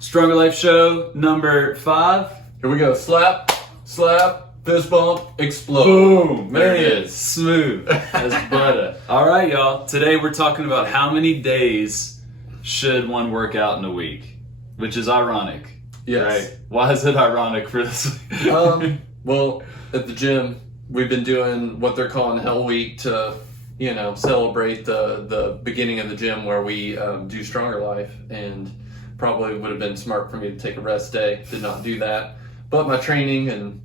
Stronger Life Show number 5. Here we go. Slap, slap, fist bump, explode. Boom. There it is. Smooth as butter. All right, y'all. Today we're talking about how many days should one work out in a week, which is ironic. Yes. Right? Why is it ironic for this week? Well, at the gym, we've been doing what they're calling Hell Week to, celebrate the beginning of the gym where we do Stronger Life, and probably would have been smart for me to take a rest day. Did not do that. But my training and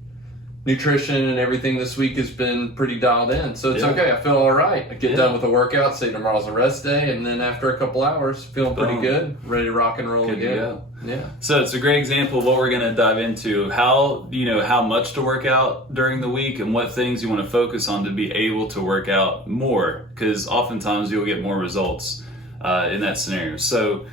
nutrition and everything this week has been pretty dialed in. So it's okay. I feel all right. I get done with the workout, say tomorrow's a rest day, and then after a couple hours, feeling pretty good, ready to rock and roll again. Yeah. So it's a great example of what we're going to dive into, how much to work out during the week and what things you want to focus on to be able to work out more, because oftentimes you'll get more results in that scenario. So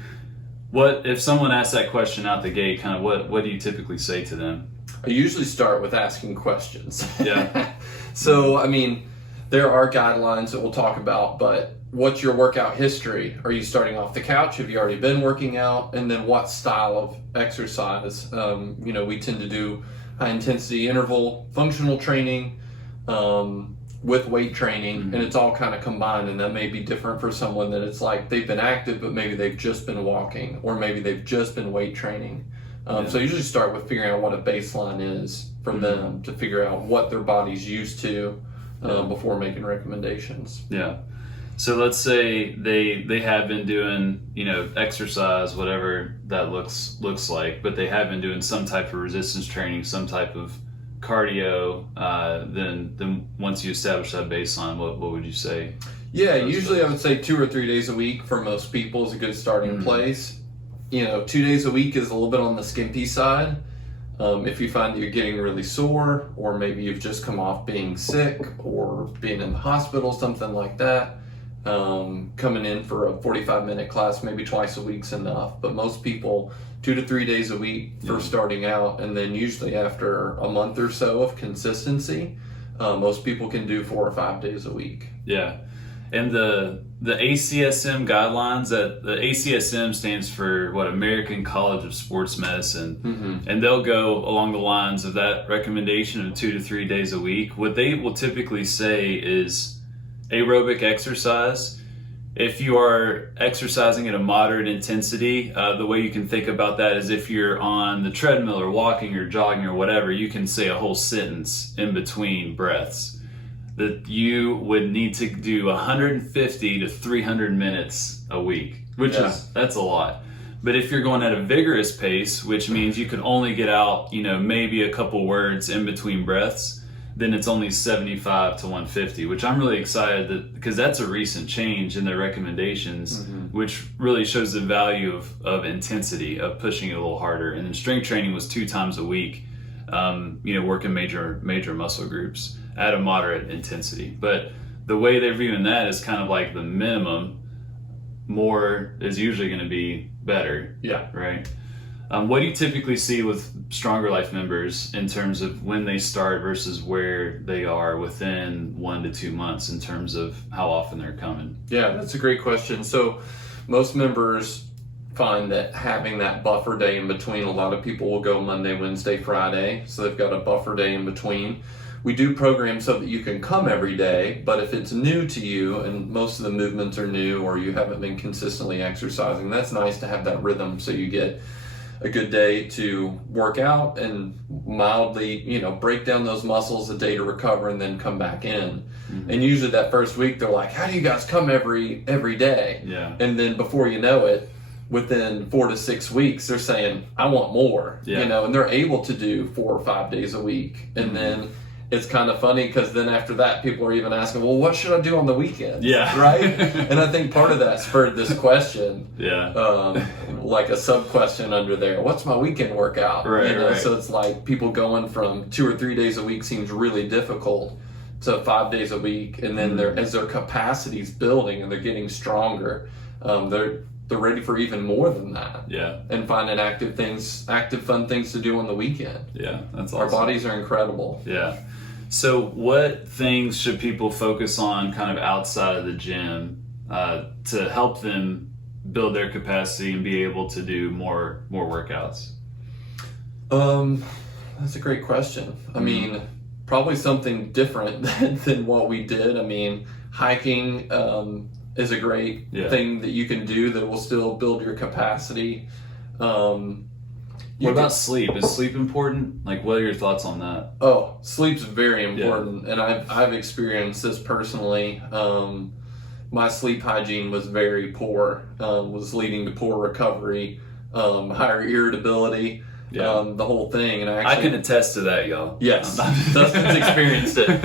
what if someone asks that question out the gate, kind of what do you typically say to them? I usually start with asking questions. Yeah. So, there are guidelines that we'll talk about, but what's your workout history? Are you starting off the couch? Have you already been working out? And then what style of exercise? We tend to do high intensity interval functional training with weight training, and it's all kind of combined, and that may be different for someone that it's like they've been active, but maybe they've just been walking, or maybe they've just been weight training. So I usually start with figuring out what a baseline is for them to figure out what their body's used to before making recommendations. Yeah. So let's say they have been doing, exercise, whatever that looks like, but they have been doing some type of resistance training, some type of cardio. Then once you establish that baseline, what would you say? Yeah, usually I would say 2 or 3 days a week for most people is a good starting place. 2 days a week is a little bit on the skimpy side. If you find that you're getting really sore, or maybe you've just come off being sick or being in the hospital, something like that, coming in for a 45-minute class, maybe twice a week's enough. But most people, 2 to 3 days a week for starting out, and then usually after a month or so of consistency, most people can do 4 or 5 days a week. Yeah. And the ACSM guidelines, that the ACSM stands for American College of Sports Medicine, and they'll go along the lines of that recommendation of 2 to 3 days a week. What they will typically say is aerobic exercise. If you are exercising at a moderate intensity, the way you can think about that is if you're on the treadmill or walking or jogging or whatever, you can say a whole sentence in between breaths. That you would need to do 150 to 300 minutes a week, which that's a lot. But if you're going at a vigorous pace, which means you can only get out, maybe a couple words in between breaths, then it's only 75 to 150, which I'm really excited because that's a recent change in their recommendations, which really shows the value of intensity, of pushing it a little harder. And then strength training was 2 times a week, working major muscle groups at a moderate intensity. But the way they're viewing that is kind of like the minimum. More is usually going to be better. Yeah. Right. What do you typically see with Stronger Life members in terms of when they start versus where they are within 1 to 2 months in terms of how often they're coming? Yeah, that's a great question. So most members find that having that buffer day in between, a lot of people will go Monday, Wednesday, Friday. So they've got a buffer day in between. We do programs so that you can come every day, but if it's new to you and most of the movements are new or you haven't been consistently exercising, that's nice to have that rhythm so you get a good day to work out and mildly, break down those muscles, a day to recover, and then come back in. And usually that first week they're like, how do you guys come every day? Yeah. And then before you know it, within 4 to 6 weeks, they're saying, I want more, and they're able to do 4 or 5 days a week. And then it's kind of funny because then after that, people are even asking, well, what should I do on the weekend? Yeah. Right? And I think part of that spurred this question. Yeah. Like a sub-question under there. What's my weekend workout? Right. So it's like people going from 2 or 3 days a week seems really difficult to 5 days a week. And then as their capacity's building and they're getting stronger, they're ready for even more than that. Yeah. And finding active, fun things to do on the weekend. Yeah, that's awesome. Our bodies are incredible. Yeah. So what things should people focus on kind of outside of the gym to help them build their capacity and be able to do more workouts? That's a great question. I mean, probably something different than what we did. I mean, hiking is a great thing that you can do that will still build your capacity. What about sleep? Is sleep important? Like, what are your thoughts on that? Oh, sleep's very important, and I've experienced this personally. My sleep hygiene was very poor, was leading to poor recovery, higher irritability, the whole thing. And I can attest to that, y'all. Yes, Dustin's experienced it.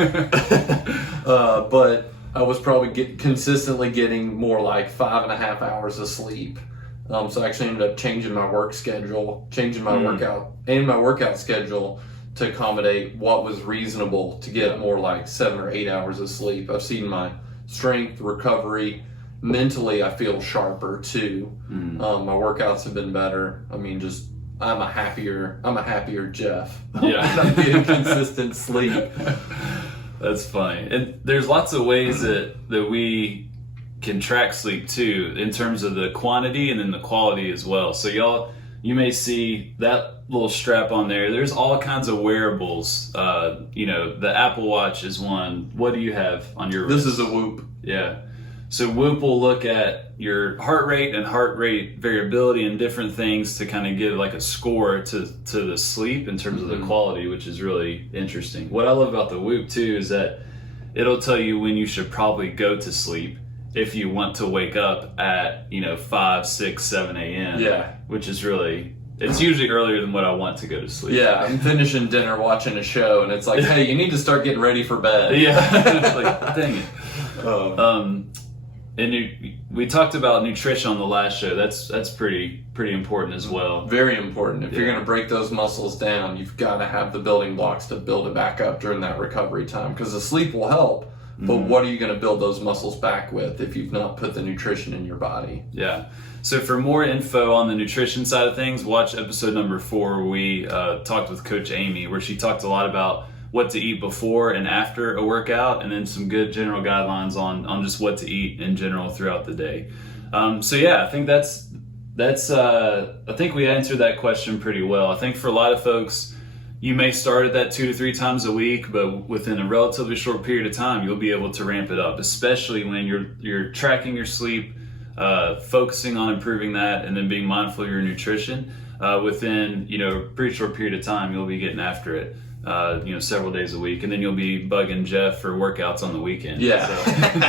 But I was probably consistently getting more like 5.5 hours of sleep. So I actually ended up changing my work schedule, changing my workout schedule to accommodate what was reasonable to get more like 7 or 8 hours of sleep. I've seen my strength, recovery, mentally I feel sharper too. My workouts have been better. I mean, just I'm a happier Jeff. Yeah, I'm getting consistent sleep. That's funny. And there's lots of ways that we can track sleep too, in terms of the quantity and then the quality as well. So you may see that little strap on there. There's all kinds of wearables. The Apple Watch is one. What do you have on your wrist? This is a Whoop. Yeah. So Whoop will look at your heart rate and heart rate variability and different things to kind of give like a score to the sleep in terms of the quality, which is really interesting. What I love about the Whoop too is that it'll tell you when you should probably go to sleep if you want to wake up at 5, 6, 7 a.m. Yeah. Which is it's usually earlier than what I want to go to sleep. Yeah, I'm finishing dinner watching a show and it's like, hey, you need to start getting ready for bed. Yeah. It's like, dang it. And we talked about nutrition on the last show. That's pretty important as well. Very important. If you're going to break those muscles down, you've got to have the building blocks to build it back up during that recovery time, because the sleep will help. But what are you going to build those muscles back with if you've not put the nutrition in your body? Yeah. So for more info on the nutrition side of things, watch episode number 4 where we talked with Coach Amy, where she talked a lot about what to eat before and after a workout, and then some good general guidelines on just what to eat in general throughout the day. I think I think we answered that question pretty well. I think for a lot of folks, you may start at that 2 to 3 times a week, but within a relatively short period of time, you'll be able to ramp it up, especially when you're tracking your sleep, focusing on improving that, and then being mindful of your nutrition. Within a pretty short period of time, you'll be getting after it. Several days a week, and then you'll be bugging Jeff for workouts on the weekend. Yeah,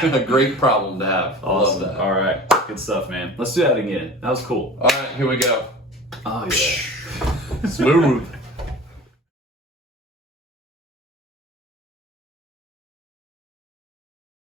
so. A great problem to have. Awesome. Love that. All right, good stuff, man. Let's do that again. That was cool. All right, here we go. Oh yeah, Smooth.